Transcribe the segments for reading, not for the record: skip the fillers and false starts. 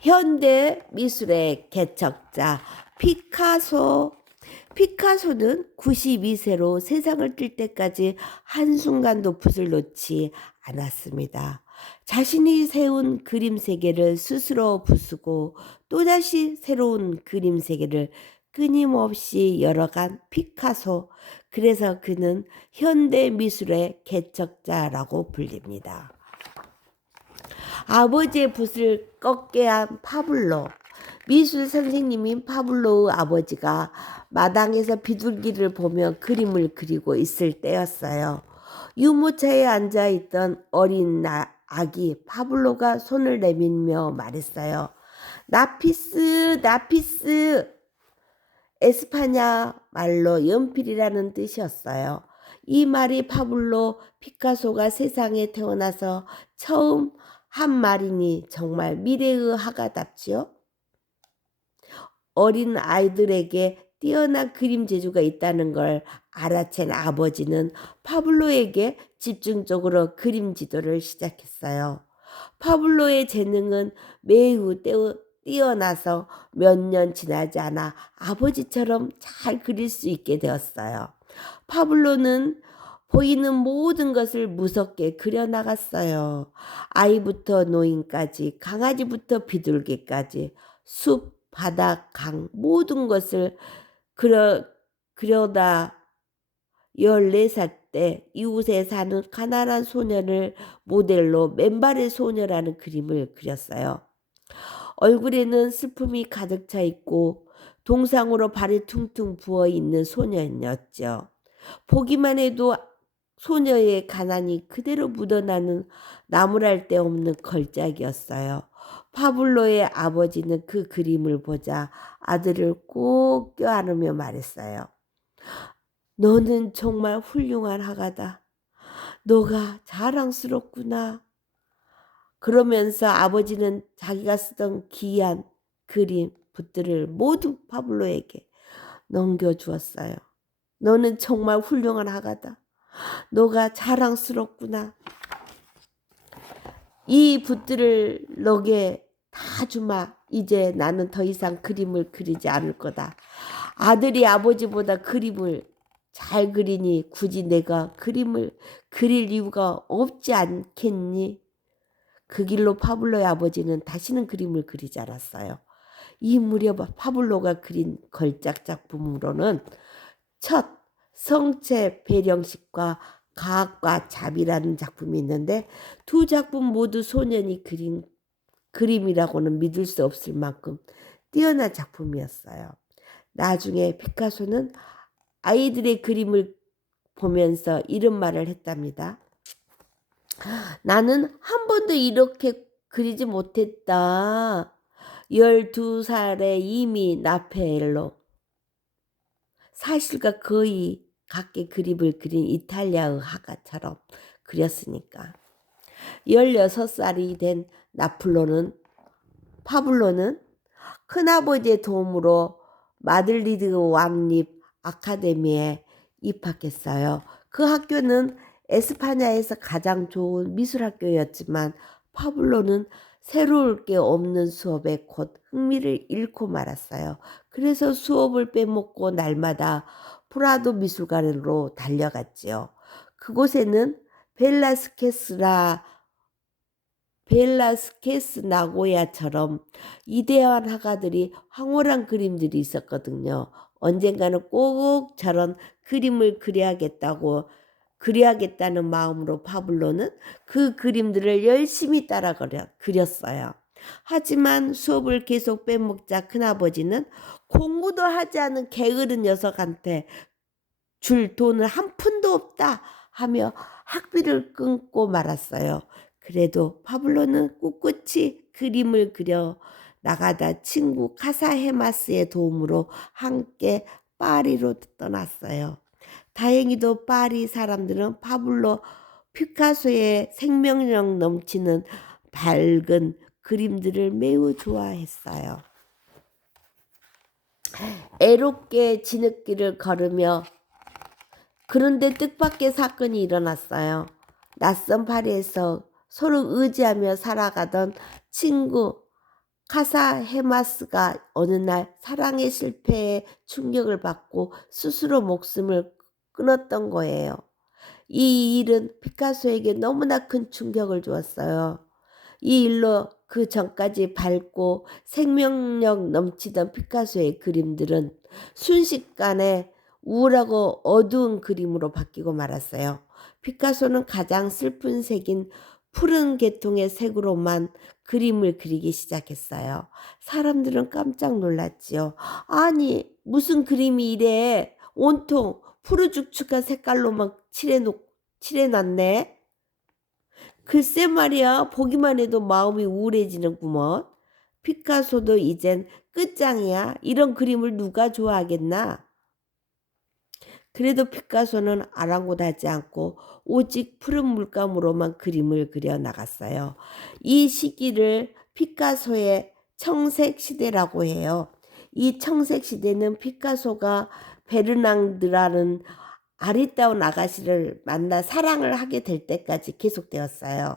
현대 미술의 개척자 피카소. 피카소는 92세로 세상을 뜰 때까지 한순간도 붓을 놓지 않았습니다. 자신이 세운 그림 세계를 스스로 부수고 또다시 새로운 그림 세계를 끊임없이 열어간 피카소. 그래서 그는 현대 미술의 개척자라고 불립니다. 아버지의 붓을 꺾게 한 파블로. 미술 선생님인 파블로의 아버지가 마당에서 비둘기를 보며 그림을 그리고 있을 때였어요. 유모차에 앉아있던 어린 아기 파블로가 손을 내밀며 말했어요. 나피스, 나피스. 에스파냐 말로 연필이라는 뜻이었어요. 이 말이 파블로 피카소가 세상에 태어나서 처음 한 말이니 정말 미래의 화가답지요. 어린 아이들에게 뛰어난 그림 재주가 있다는 걸 알아챈 아버지는 파블로에게 집중적으로 그림 지도를 시작했어요. 파블로의 재능은 매우 뛰어나서 몇 년 지나지 않아 아버지처럼 잘 그릴 수 있게 되었어요. 파블로는 보이는 모든 것을 무섭게 그려나갔어요. 아이부터 노인까지, 강아지부터 비둘기까지, 숲, 바다, 강 모든 것을 그려다 14살 때 이웃에 사는 가난한 소년을 모델로 맨발의 소녀라는 그림을 그렸어요. 얼굴에는 슬픔이 가득 차 있고 동상으로 발이 퉁퉁 부어 있는 소년이었죠. 보기만 해도 소녀의 가난이 그대로 묻어나는 나무랄 데 없는 걸작이었어요. 파블로의 아버지는 그 그림을 보자 아들을 꼭 껴안으며 말했어요. 너는 정말 훌륭한 화가다. 너가 자랑스럽구나. 그러면서 아버지는 자기가 쓰던 귀한 그림, 붓들을 모두 파블로에게 넘겨주었어요. 너는 정말 훌륭한 화가다. 너가 자랑스럽구나. 이 붓들을 너게 다 주마. 이제 나는 더 이상 그림을 그리지 않을 거다. 아들이 아버지보다 그림을 잘 그리니 굳이 내가 그림을 그릴 이유가 없지 않겠니? 그 길로 파블로의 아버지는 다시는 그림을 그리지 않았어요. 이 무렵 파블로가 그린 걸작 작품으로는 첫 성체 배령식과 가학과 잡이라는 작품이 있는데 두 작품 모두 소년이 그린 그림이라고는 믿을 수 없을 만큼 뛰어난 작품이었어요. 나중에 피카소는 아이들의 그림을 보면서 이런 말을 했답니다. 나는 한 번도 이렇게 그리지 못했다. 12살에 이미 라페엘로 사실과 거의 같게 그림을 그린 이탈리아의 화가처럼 그렸으니까. 16살이 된 파블로는 큰아버지의 도움으로 마드리드 왕립 아카데미에 입학했어요. 그 학교는 에스파냐에서 가장 좋은 미술학교였지만 파블로는 새로울 게 없는 수업에 곧 흥미를 잃고 말았어요. 그래서 수업을 빼먹고 날마다 프라도 미술관으로 달려갔지요. 그곳에는 벨라스케스 나고야처럼 이대한 화가들이 황홀한 그림들이 있었거든요. 언젠가는 꼭 저런 그림을 그려야겠다는 마음으로 파블로는 그 그림들을 열심히 따라 그렸어요. 하지만 수업을 계속 빼먹자 큰아버지는 공부도 하지 않은 게으른 녀석한테 줄 돈은 한 푼도 없다 하며 학비를 끊고 말았어요. 그래도 파블로는 꿋꿋이 그림을 그려 나가다 친구 카사헤마스의 도움으로 함께 파리로 떠났어요. 다행히도 파리 사람들은 파블로 피카소의 생명력 넘치는 밝은 그림들을 매우 좋아했어요. 애롭게 지느길을 걸으며 그런데 뜻밖의 사건이 일어났어요. 낯선 파리에서 서로 의지하며 살아가던 친구 카사 헤마스가 어느 날 사랑의 실패에 충격을 받고 스스로 목숨을 끊었던 거예요. 이 일은 피카소에게 너무나 큰 충격을 주었어요. 이 일로 그 전까지 밝고 생명력 넘치던 피카소의 그림들은 순식간에 우울하고 어두운 그림으로 바뀌고 말았어요. 피카소는 가장 슬픈 색인 푸른 계통의 색으로만 그림을 그리기 시작했어요. 사람들은 깜짝 놀랐지요. 아니, 무슨 그림이 이래? 온통 푸르죽죽한 색깔로만 칠해놨네. 글쎄 말이야, 보기만 해도 마음이 우울해지는구먼. 피카소도 이젠 끝장이야. 이런 그림을 누가 좋아하겠나? 그래도 피카소는 아랑곳하지 않고 오직 푸른 물감으로만 그림을 그려 나갔어요. 이 시기를 피카소의 청색 시대라고 해요. 이 청색 시대는 피카소가 베르낭드라는 아리따운 아가씨를 만나 사랑을 하게 될 때까지 계속되었어요.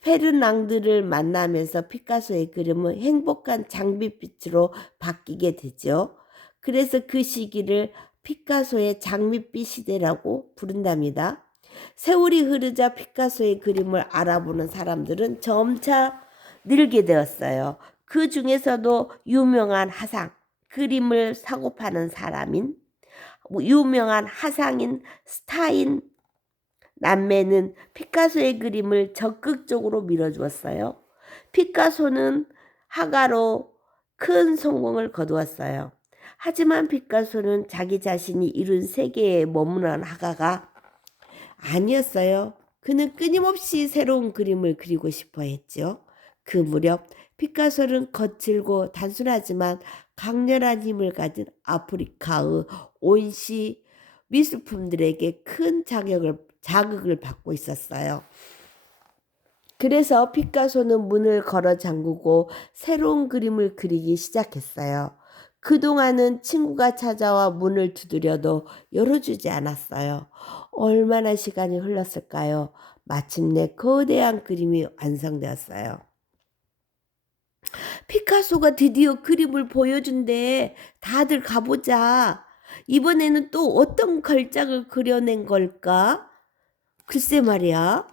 페르낭드를 만나면서 피카소의 그림은 행복한 장밋빛으로 바뀌게 되죠. 그래서 그 시기를 피카소의 장밋빛 시대라고 부른답니다. 세월이 흐르자 피카소의 그림을 알아보는 사람들은 점차 늘게 되었어요. 그 중에서도 유명한 화상, 그림을 사고 파는 사람인 유명한 화상인 스타인 남매는 피카소의 그림을 적극적으로 밀어주었어요. 피카소는 화가로 큰 성공을 거두었어요. 하지만 피카소는 자기 자신이 이룬 세계에 머무는 화가가 아니었어요. 그는 끊임없이 새로운 그림을 그리고 싶어 했죠. 그 무렵 피카소는 거칠고 단순하지만 강렬한 힘을 가진 아프리카의 온시 미술품들에게 큰 자극을 받고 있었어요. 그래서 피카소는 문을 걸어 잠그고 새로운 그림을 그리기 시작했어요. 그동안은 친구가 찾아와 문을 두드려도 열어주지 않았어요. 얼마나 시간이 흘렀을까요? 마침내 거대한 그림이 완성되었어요. 피카소가 드디어 그림을 보여준대. 다들 가보자. 이번에는 또 어떤 걸작을 그려낸 걸까? 글쎄 말이야.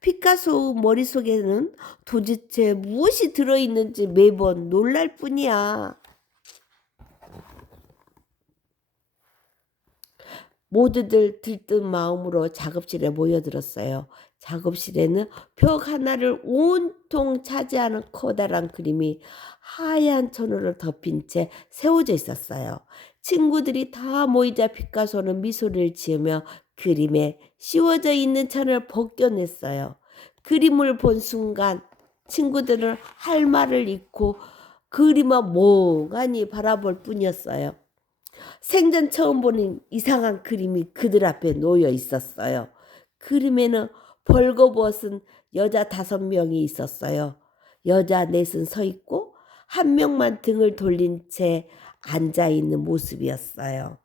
피카소 머릿속에는 도대체 무엇이 들어있는지 매번 놀랄 뿐이야. 모두들 들뜬 마음으로 작업실에 모여들었어요. 작업실에는 벽 하나를 온통 차지하는 커다란 그림이 하얀 천으로 덮인 채 세워져 있었어요. 친구들이 다 모이자 피카소는 미소를 지으며 그림에 씌워져 있는 천을 벗겨냈어요. 그림을 본 순간 친구들은 할 말을 잃고 그림을 멍하니 바라볼 뿐이었어요. 생전 처음 보는 이상한 그림이 그들 앞에 놓여 있었어요. 그림에는 벌거벗은 여자 5명이 있었어요. 여자 넷은 서 있고 한 명만 등을 돌린 채 앉아 있는 모습이었어요.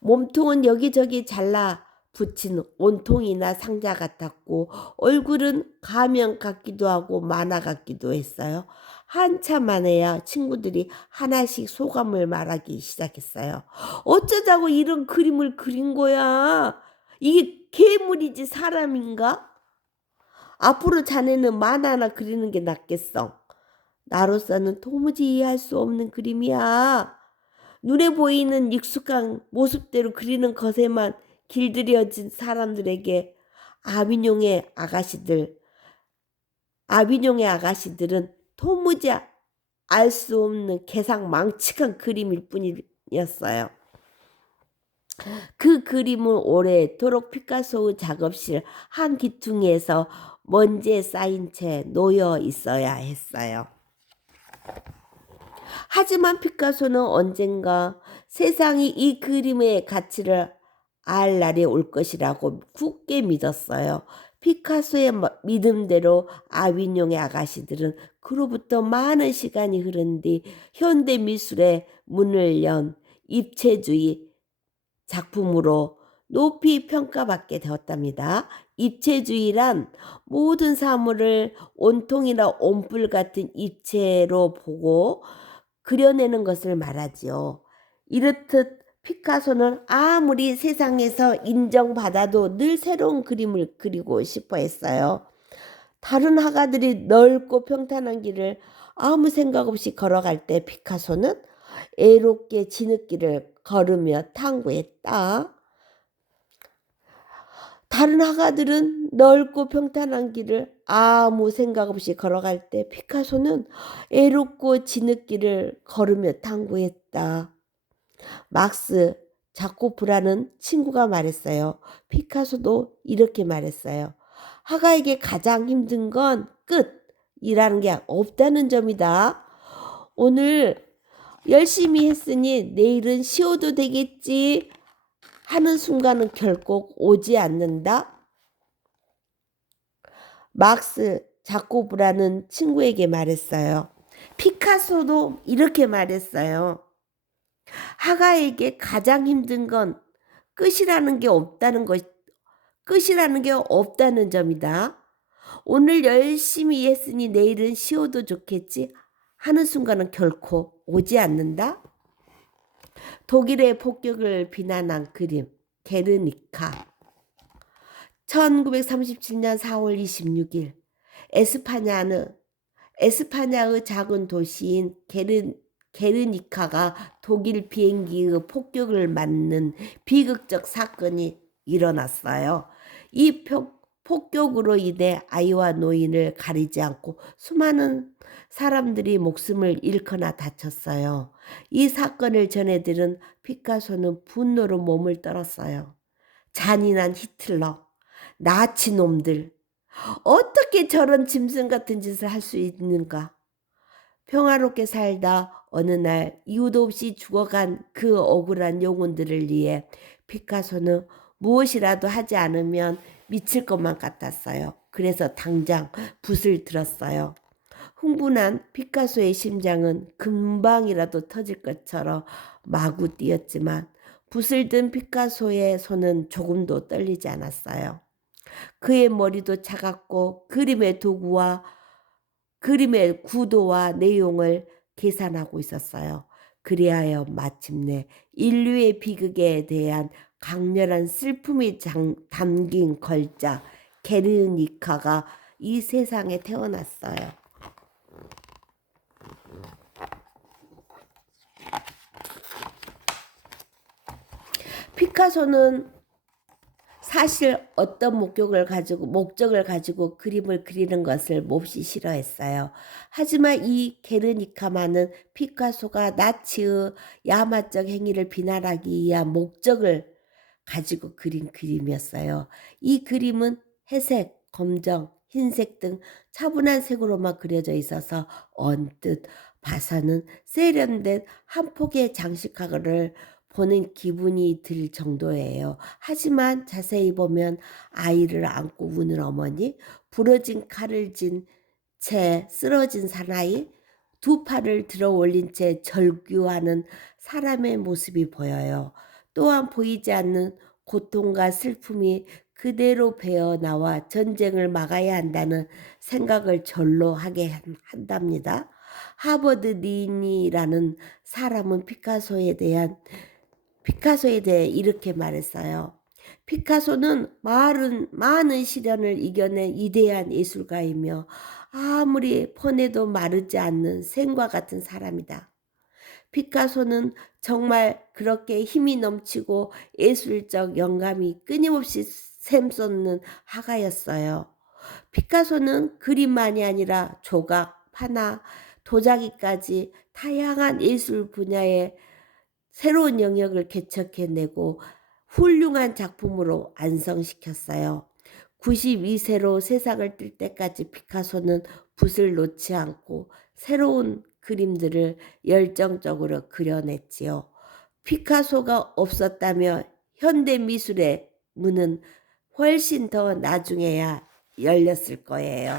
몸통은 여기저기 잘라 붙인 온통이나 상자 같았고 얼굴은 가면 같기도 하고 만화 같기도 했어요. 한참 만에야 친구들이 하나씩 소감을 말하기 시작했어요. 어쩌자고 이런 그림을 그린 거야? 이게 괴물이지 사람인가? 앞으로 자네는 만화나 그리는 게 낫겠어. 나로서는 도무지 이해할 수 없는 그림이야. 눈에 보이는 익숙한 모습대로 그리는 것에만 길들여진 사람들에게 아비뇽의 아가씨들은 도무지 알 수 없는 개상망측한 그림일 뿐이었어요. 그 그림은 오래도록 피카소의 작업실 한 기퉁에서 먼지에 쌓인 채 놓여 있어야 했어요. 하지만 피카소는 언젠가 세상이 이 그림의 가치를 알 날이 올 것이라고 굳게 믿었어요. 피카소의 믿음대로 아비뇽의 아가씨들은 그로부터 많은 시간이 흐른 뒤 현대 미술의 문을 연 입체주의 작품으로 높이 평가받게 되었답니다. 입체주의란 모든 사물을 온통이나 온불 같은 입체로 보고 그려내는 것을 말하지요. 이렇듯 피카소는 아무리 세상에서 인정받아도 늘 새로운 그림을 그리고 싶어 했어요. 다른 화가들이 넓고 평탄한 길을 아무 생각 없이 걸어갈 때 피카소는 애롭게 지느길을 걸으며 탐구했다. 다른 화가들은 넓고 평탄한 길을 아무 생각 없이 걸어갈 때 피카소는 애롭고 지느길을 걸으며 탐구했다. 막스 자코프라는 친구가 말했어요. 피카소도 이렇게 말했어요. 화가에게 가장 힘든 건 끝이라는 게 없다는 점이다. 오늘 열심히 했으니 내일은 쉬어도 되겠지 하는 순간은 결코 오지 않는다. 막스 자코프라는 친구에게 말했어요. 피카소도 이렇게 말했어요. 화가에게 가장 힘든 건 끝이라는 게 없다는 점이다. 오늘 열심히 했으니 내일은 쉬어도 좋겠지 하는 순간은 결코 오지 않는다. 독일의 폭격을 비난한 그림 게르니카. 1937년 4월 26일 에스파냐의 작은 도시인 게르니카가 독일 비행기의 폭격을 맞는 비극적 사건이 일어났어요. 이 폭격으로 인해 아이와 노인을 가리지 않고 수많은 사람들이 목숨을 잃거나 다쳤어요. 이 사건을 전해들은 피카소는 분노로 몸을 떨었어요. 잔인한 히틀러, 나치 놈들, 어떻게 저런 짐승 같은 짓을 할 수 있는가? 평화롭게 살다 어느 날 이유도 없이 죽어간 그 억울한 영혼들을 위해 피카소는 무엇이라도 하지 않으면 미칠 것만 같았어요. 그래서 당장 붓을 들었어요. 흥분한 피카소의 심장은 금방이라도 터질 것처럼 마구 뛰었지만 붓을 든 피카소의 손은 조금도 떨리지 않았어요. 그의 머리도 차갑고 그림의 구도와 내용을 계산하고 있었어요. 그리하여 마침내 인류의 비극에 대한 강렬한 슬픔이 담긴 걸작 게르니카가 이 세상에 태어났어요. 피카소는 사실 어떤 목적을 가지고 그림을 그리는 것을 몹시 싫어했어요. 하지만 이 게르니카만은 피카소가 나치의 야만적 행위를 비난하기 위한 목적을 가지고 그린 그림이었어요. 이 그림은 회색, 검정, 흰색 등 차분한 색으로만 그려져 있어서 언뜻 봐서는 세련된 한 폭의 장식화를 보는 기분이 들 정도예요. 하지만 자세히 보면 아이를 안고 우는 어머니, 부러진 칼을 쥔 채 쓰러진 사나이, 두 팔을 들어 올린 채 절규하는 사람의 모습이 보여요. 또한 보이지 않는 고통과 슬픔이 그대로 배어나와 전쟁을 막아야 한다는 생각을 절로 하게 한답니다. 하버드 린이라는 사람은 피카소에 대해 이렇게 말했어요. 피카소는 많은 시련을 이겨낸 위대한 예술가이며 아무리 퍼내도 마르지 않는 샘과 같은 사람이다. 피카소는 정말 그렇게 힘이 넘치고 예술적 영감이 끊임없이 샘솟는 화가였어요. 피카소는 그림만이 아니라 조각, 판화, 도자기까지 다양한 예술 분야에 새로운 영역을 개척해내고 훌륭한 작품으로 완성시켰어요. 92세로 세상을 뜰 때까지 피카소는 붓을 놓지 않고 새로운 그림들을 열정적으로 그려냈지요. 피카소가 없었다면 현대 미술의 문은 훨씬 더 나중에야 열렸을 거예요.